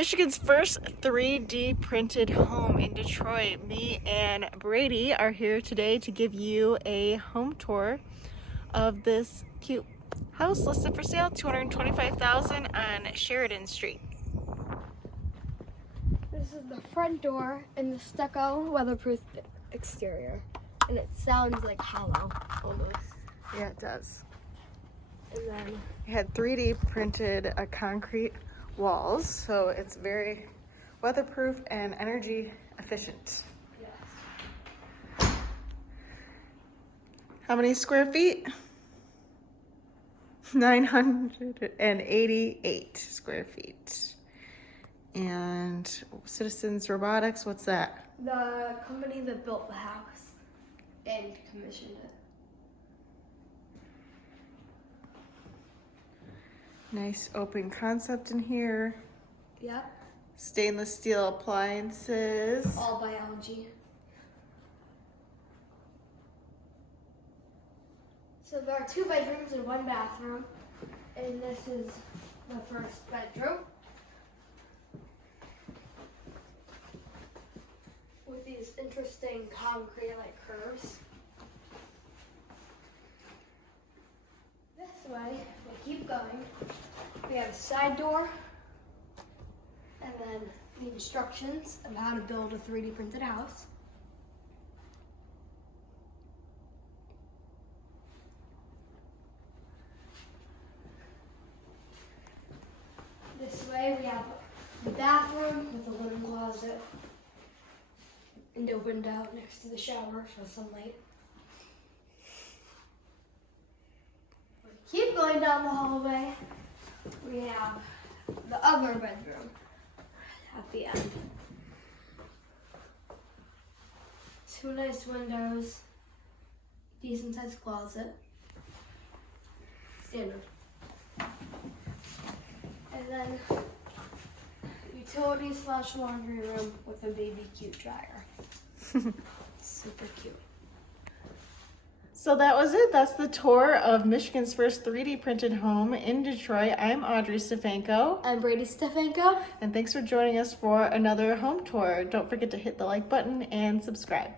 Michigan's first 3D printed home in Detroit. Me and Brady are here today to give you a home tour of this cute house listed for sale, $225,000 on Sheridan Street. This is the front door and the stucco weatherproof exterior. And it sounds like hollow, almost. Yeah, it does. And then It had 3D printed concrete walls, so it's very weatherproof and energy efficient. yes. How many square feet? 988 square feet. And Citizens Robotics, what's that? The company that built the house and commissioned it. Nice open concept in here. Yep. Stainless steel appliances. All biology. So there are 2 bedrooms and 1 bathroom. And this is the first bedroom. With these interesting concrete-like curves. This way, we keep going. We have a side door, and then the instructions of how to build a 3D printed house. This way, we have the bathroom with a linen closet and opened out next to the shower for sunlight. Keep going down the hallway. We have the other bedroom at the end. 2 nice windows, decent sized closet, standard. And then utility / laundry room with a baby cute dryer. Super cute. So that was it. That's the tour of Michigan's first 3D printed home in Detroit. I'm Audrey Stefanko. I'm Brady Stefanko. And thanks for joining us for another home tour. Don't forget to hit the like button and subscribe.